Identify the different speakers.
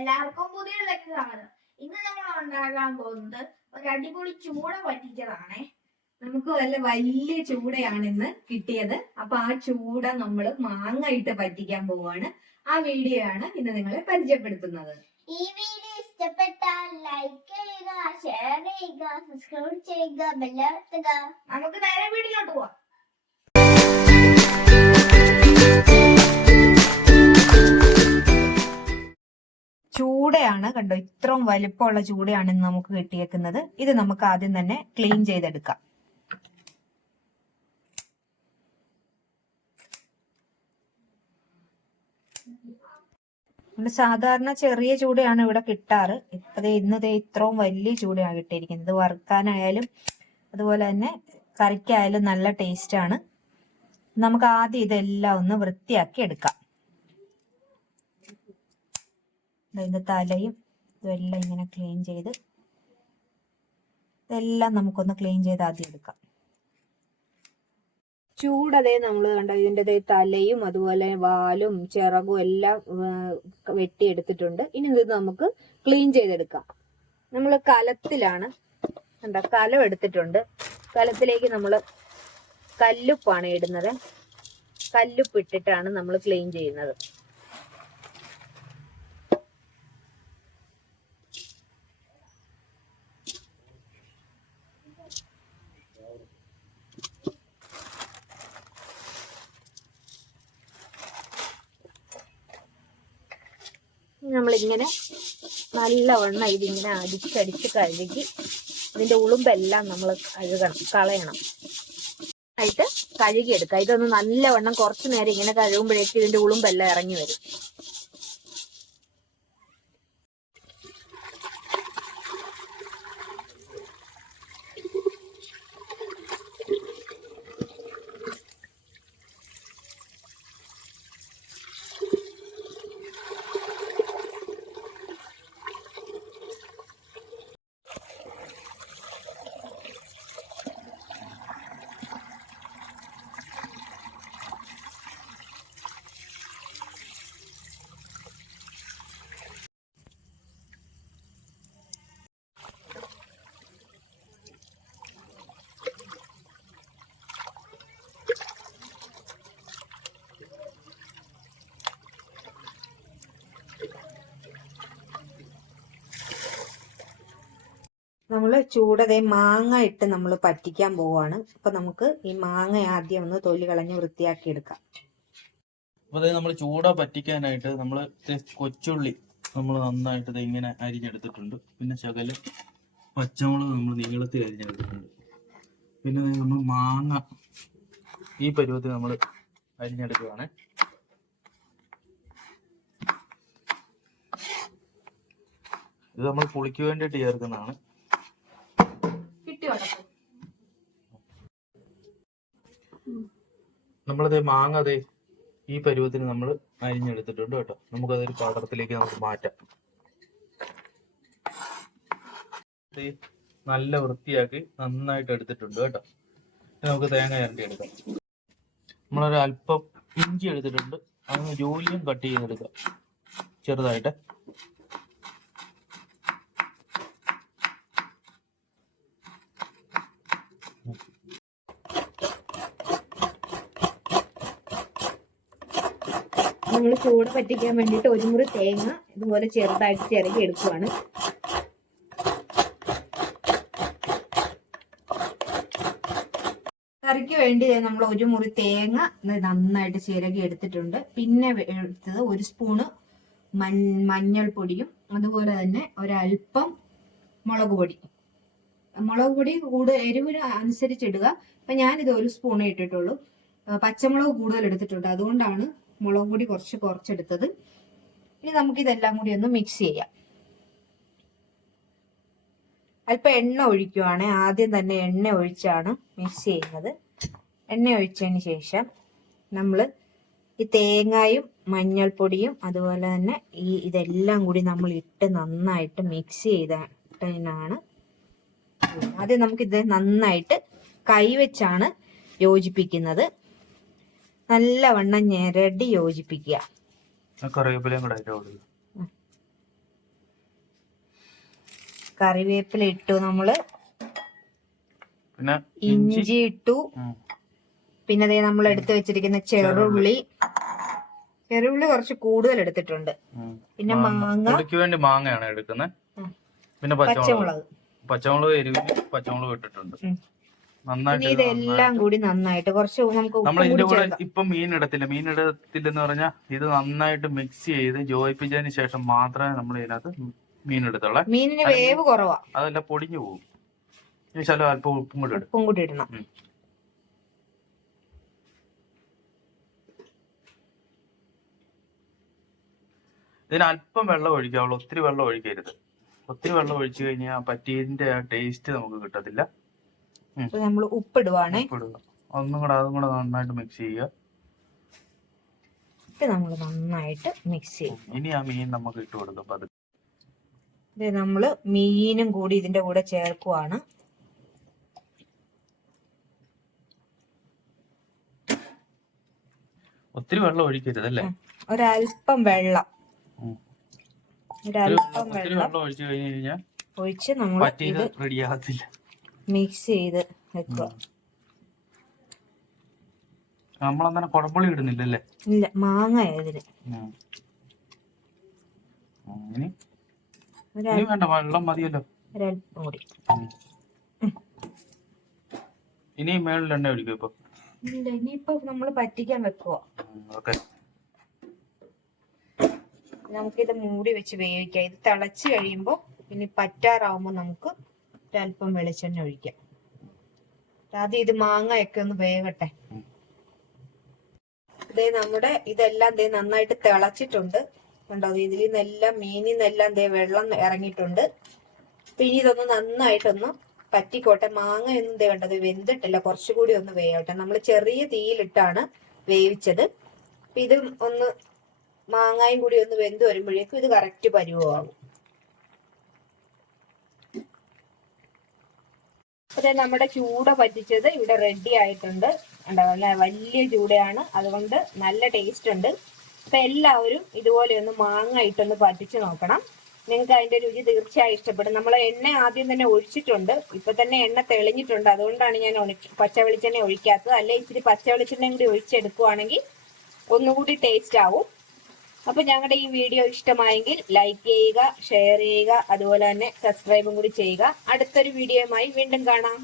Speaker 1: എല്ലാവർക്കും പുതിയ സ്വാഗതം ഇന്ന് നമ്മൾ ഉണ്ടാകാൻ പോകുന്നത് ഒരു അടിപൊളി ചൂട പറ്റിച്ചതാണേ
Speaker 2: നമുക്ക് നല്ല വലിയ ചൂടയാണ് ഇന്ന് കിട്ടിയത്. അപ്പൊ ആ ചൂട നമ്മൾ മാങ്ങ ഇട്ട് പറ്റിക്കാൻ പോവാണ്. ആ വീഡിയോ ആണ് ഇന്ന് നിങ്ങളെ പരിചയപ്പെടുത്തുന്നത്.
Speaker 3: ഈ വീഡിയോ ഇഷ്ടപ്പെട്ടാൽ ലൈക്ക് ചെയ്യുക ഷെയർ ചെയ്യുക സബ്സ്ക്രൈബ് ചെയ്യുക ബെല്ലർത്തുക
Speaker 1: നമുക്ക് നേരെ വീഡിയോ പോവാം.
Speaker 2: ചൂടയാണ് കണ്ടോ? ഇത്രയും വലിപ്പമുള്ള ചൂടയാണ് നമുക്ക് കിട്ടിയേക്കുന്നത്. ഇത് നമുക്ക് ആദ്യം തന്നെ ക്ലീൻ ചെയ്തെടുക്കാം. സാധാരണ ചെറിയ ചൂടയാണ് ഇവിടെ കിട്ടാറ്. ഇപ്പതേ ഇന്നതേ ഇത്രയും വലിയ ചൂടയാണ് കിട്ടിയിരിക്കുന്നത്. വറുക്കാനായാലും അതുപോലെ തന്നെ കറിക്കായാലും നല്ല ടേസ്റ്റ് ആണ്. നമുക്ക് ആദ്യം ഇതെല്ലാം ഒന്ന് വൃത്തിയാക്കി എടുക്കാം. ഇതിന്റെ തലയും ഇതെല്ലാം ഇങ്ങനെ ക്ലീൻ ചെയ്ത് ഇതെല്ലാം നമുക്കൊന്ന് ക്ലീൻ ചെയ്ത് ആദ്യം എടുക്കാം. ചൂടതേ നമ്മൾ കണ്ട ഇതിന്റെ തലയും അതുപോലെ വാലും ചിറകും എല്ലാം വെട്ടിയെടുത്തിട്ടുണ്ട്. ഇനി ഇത് നമുക്ക് ക്ലീൻ ചെയ്തെടുക്കാം. നമ്മൾ കലത്തിലാണ് എന്താ കലം എടുത്തിട്ടുണ്ട്. കലത്തിലേക്ക് നമ്മൾ കല്ലുപ്പാണ് ഇടുന്നത്. കല്ലുപ്പ് ഇട്ടിട്ടാണ് നമ്മൾ ക്ലീൻ ചെയ്യുന്നത്. നമ്മളിങ്ങനെ നല്ലവണ്ണം ഇതിങ്ങനെ അടിച്ചടിച്ച് കഴുകി ഇതിന്റെ ഉളുമ്പെല്ലാം നമ്മൾ കഴുകണം കളയണം. ആയിട്ട് കഴുകിയെടുക്കുക. ഇതൊന്ന് നല്ലവണ്ണം കുറച്ച് നേരം ഇങ്ങനെ കഴുകുമ്പോഴേക്ക് ഇതിന്റെ ഉളുമ്പെല്ലാം ഇറങ്ങി വരും. നമ്മൾ ചൂടതെ മാങ്ങ ഇട്ട് നമ്മൾ പറ്റിക്കാൻ പോവാണ്. അപ്പൊ നമുക്ക് ഈ മാങ്ങ ആദ്യം ഒന്ന് തൊലി കളഞ്ഞ് വൃത്തിയാക്കി എടുക്കാം.
Speaker 4: അപ്പൊ നമ്മൾ ചൂട പറ്റിക്കാനായിട്ട് നമ്മൾ കൊച്ചുള്ളി നമ്മൾ നന്നായിട്ട് ഇങ്ങനെ അരിഞ്ഞെടുത്തിട്ടുണ്ട്. പിന്നെ ശകലം പച്ചമുളക് നമ്മൾ നീളത്തിൽ അരിഞ്ഞെടുത്തിട്ടുണ്ട്. പിന്നെ നമ്മൾ മാങ്ങ ഈ പരുവത്തിൽ നമ്മൾ അരിഞ്ഞെടുക്കുകയാണ് ഇത് നമ്മൾ പുളിക്ക് വേണ്ടിയിട്ട് ചേർക്കുന്നതാണ്. നമ്മളത് മാങ്ങ അതെ ഈ പരുവത്തിന് നമ്മൾ അരിഞ്ഞെടുത്തിട്ടുണ്ട് കേട്ടോ. നമുക്കതൊരു പാത്രത്തിലേക്ക് നമുക്ക് മാറ്റാം. നല്ല വൃത്തിയാക്കി നന്നായിട്ട് എടുത്തിട്ടുണ്ട് കേട്ടോ. നമുക്ക് തേങ്ങ ഇരട്ടി എടുക്കാം നമ്മളൊരു അല്പം ഇഞ്ചി എടുത്തിട്ടുണ്ട്. അങ്ങനെ ജോലിയും കട്ട് ചെയ്തെടുക്കാം. ചെറുതായിട്ട്.
Speaker 2: നമ്മൾ ചൂട് പറ്റിക്കാൻ വേണ്ടിയിട്ട് ഒരു മുറി തേങ്ങ ഇതുപോലെ ചെറുതായിട്ട് ചിരകി എടുക്കുവാണ്. കറിക്ക് വേണ്ടി നമ്മൾ ഒരു മുറി തേങ്ങ നന്നായിട്ട് ചിരകി എടുത്തിട്ടുണ്ട്. പിന്നെ എടുത്തത് ഒരു സ്പൂണ് മൻ മഞ്ഞൾപ്പൊടിയും അതുപോലെ തന്നെ ഒരല്പം മുളക് പൊടി. മുളക് പൊടി കൂടുതൽ എരിവിന് അനുസരിച്ചിടുക. അപ്പൊ ഞാനിത് ഒരു സ്പൂണേ ഇട്ടിട്ടുള്ളൂ. പച്ചമുളക് കൂടുതൽ എടുത്തിട്ടുണ്ട്. അതുകൊണ്ടാണ് മുളക് പൊടി കുറച്ച് കുറച്ചെടുത്തത്. ഇനി നമുക്ക് ഇതെല്ലാം കൂടി ഒന്ന് മിക്സ് ചെയ്യാം. അല്പം എണ്ണ ഒഴിക്കുവാണ്. ആദ്യം തന്നെ എണ്ണ ഒഴിച്ചാണ് മിക്സ് ചെയ്യുന്നത്. എണ്ണ ഒഴിച്ചതിന് ശേഷം നമ്മൾ ഈ തേങ്ങായും മഞ്ഞൾപ്പൊടിയും അതുപോലെ തന്നെ ഈ ഇതെല്ലാം കൂടി നമ്മൾ ഇട്ട് നന്നായിട്ട് മിക്സ് ചെയ്തതിനാണ് ആദ്യം നമുക്കിത് നന്നായിട്ട് കൈവച്ചാണ് യോജിപ്പിക്കുന്നത്. നല്ലവണ്ണം ഞെരടി യോജിപ്പിക്കുക.
Speaker 4: കറിവേപ്പിലയും കൂടെ
Speaker 2: കറിവേപ്പില ഇട്ടു നമ്മൾ.
Speaker 4: പിന്നെ ഇഞ്ചി
Speaker 2: ഇട്ടു. പിന്നെ അതേ നമ്മൾ എടുത്തു വെച്ചിരിക്കുന്ന ചെറുള്ളി ചെറുള്ളി കുറച്ച് കൂടുതൽ എടുത്തിട്ടുണ്ട്. പിന്നെ
Speaker 4: മാങ്ങ. വേണ്ടി മാങ്ങയാണ് എടുക്കുന്നത്. പിന്നെ പച്ചമുളക്.
Speaker 2: പച്ചമുളക്.
Speaker 4: എരിവിന് പച്ചമുളക് ഇട്ടിട്ടുണ്ട്. നന്നായിട്ട്
Speaker 2: ഇതെല്ലാം കൂടി നന്നായിട്ട്. കുറച്ച് നമുക്ക്
Speaker 4: നമ്മൾ ഇതിന്റെ
Speaker 2: കൂടെ
Speaker 4: ഇപ്പൊ മീൻ ഇടത്തില്ല. മീൻ ഇടത്തില്ലെന്ന് പറഞ്ഞാൽ ഇത് നന്നായിട്ട് മിക്സ് ചെയ്ത് ജോയിപ്പിച്ചതിന് ശേഷം മാത്രമേ നമ്മൾ ഇതിനകത്ത് മീൻ എടുത്തോളെ
Speaker 2: മീനിന് വേവ് കുറവാ.
Speaker 4: അതെല്ലാം പൊടിഞ്ഞു പോകും. ശലം അല്പം ഉപ്പും കൂടി
Speaker 2: ഉപ്പും കൂടി ഇടണം.
Speaker 4: ഇതിന് അല്പം വെള്ളം ഒഴിക്കാവുള്ളൂ. ഒത്തിരി വെള്ളം ഒഴിക്കരുത്. ഒത്തിരി വെള്ളം ഒഴിച്ചു കഴിഞ്ഞാൽ പറ്റിയതിന്റെ ആ ടേസ്റ്റ് നമുക്ക് കിട്ടത്തില്ല.
Speaker 2: നമ്മൾ ഉപ്പിടുവാണേ.
Speaker 4: ഒന്നും കൂടെ അതും കൂടെ നന്നായിട്ട് മിക്സ് ചെയ്യുക.
Speaker 2: ഇത് നമ്മൾ നന്നായിട്ട് മിക്സ് ചെയ്യും.
Speaker 4: ഇനി ആ മീൻ നമുക്ക് ഇട്ട് കൊടുക്കും. പതുക്കെ.
Speaker 2: ഇത് മീനും കൂടി ഇതിന്റെ കൂടെ ചേർക്കുവാണ്.
Speaker 4: ഒത്തിരി വെള്ളം ഒഴിക്കരുത് അല്ലേ?
Speaker 2: ഒരല്പം വെള്ളം. ഒരല്പം വെള്ളം.
Speaker 4: വെള്ളം ഒഴിച്ചു കഴിഞ്ഞു കഴിഞ്ഞാൽ
Speaker 2: ഒഴിച്ച് നമ്മൾ
Speaker 4: റെഡിയാകത്തില്ല
Speaker 2: മിക്സ് ചെയ്ത് വെക്കുക
Speaker 4: നമ്മളങ്ങനെ കുടമ്പുളി ഇടുന്നില്ല അല്ലേ
Speaker 2: ഇല്ല മാങ്ങ ഇതിൽ.
Speaker 4: ഉം. ഉം, ഇനി
Speaker 2: ഒര-
Speaker 4: ഇനി വേണ്ട വെള്ളം മതിയല്ലോ.
Speaker 2: ഒരല്പം കൂടി.
Speaker 4: ഉം. ഇനി മേളിൽ എണ്ണ ഒഴിക്കും ഇപ്പൊ?
Speaker 2: ഇല്ല ഇനിയിപ്പോ നമ്മൾ പറ്റിക്കാൻ വെക്കുക
Speaker 4: ഓക്കെ.
Speaker 2: നമുക്കിത് മൂടി വെച്ച് വേവിക്കാം. ഇത് തിളച്ച് കഴിയുമ്പോൾ ഇനി പറ്റാറാവുമ്പോൾ നമുക്ക് ഒരല്പം വെളിച്ചെണ്ണ ഒഴിക്കാം. ആദ്യം ഇത് മാങ്ങയൊക്കെ ഒന്ന് വേകട്ടെ ഇതേ നമ്മുടെ ഇതെല്ലാം ദേ നന്നായിട്ട് തിളച്ചിട്ടുണ്ട്. കണ്ടോ? ഇതിൽ നിന്നെല്ലാം മീനിൽ നിന്നെല്ലാം ദേ വെള്ളം ഇറങ്ങിയിട്ടുണ്ട്. പിന്നെ ഇതൊന്ന് നന്നായിട്ടൊന്ന് പറ്റിക്കോട്ടെ. മാങ്ങയൊന്നും ദേ കണ്ടത് വെന്തിട്ടില്ല. കുറച്ചുകൂടി ഒന്ന് വേവട്ടെ. നമ്മൾ ചെറിയ തീയിലിട്ടാണ് വേവിച്ചത്. ഇത് ഒന്ന് മാങ്ങായും കൂടി ഒന്ന് വെന്ത് വരുമ്പോഴേക്കും ഇത് കറക്റ്റ് പരുവമാകും അതെ നമ്മുടെ ചൂട പറ്റിച്ചത് ഇവിടെ റെഡി ആയിട്ടുണ്ട്. നല്ല വലിയ ചൂടയാണ്. അതുകൊണ്ട് നല്ല ടേസ്റ്റ് ഉണ്ട്. അപ്പൊ എല്ലാവരും ഇതുപോലെ ഒന്ന് മാങ്ങ ഇട്ടൊന്ന് പറ്റിച്ചു നോക്കണം. നിങ്ങൾക്ക് അതിന്റെ രുചി തീർച്ചയായും ഇഷ്ടപ്പെടും. നമ്മൾ എണ്ണ ആദ്യം തന്നെ ഒഴിച്ചിട്ടുണ്ട്. ഇപ്പൊ തന്നെ എണ്ണ തെളിഞ്ഞിട്ടുണ്ട്. അതുകൊണ്ടാണ് ഞാൻ പച്ച വെളിച്ചെണ്ണ ഒഴിക്കാത്തത്. അല്ലെ ഇച്ചിരി പച്ച വെളിച്ചെണ്ണയും കൂടി ഒഴിച്ചെടുക്കുവാണെങ്കിൽ ഒന്നുകൂടി ടേസ്റ്റ് ആവും. അപ്പൊ ഞങ്ങളുടെ ഈ വീഡിയോ ഇഷ്ടമായെങ്കിൽ ലൈക്ക് ചെയ്യുക ഷെയർ ചെയ്യുക അതുപോലെ തന്നെ സബ്സ്ക്രൈബും കൂടി ചെയ്യുക. അടുത്തൊരു വീഡിയോയുമായി വീണ്ടും കാണാം.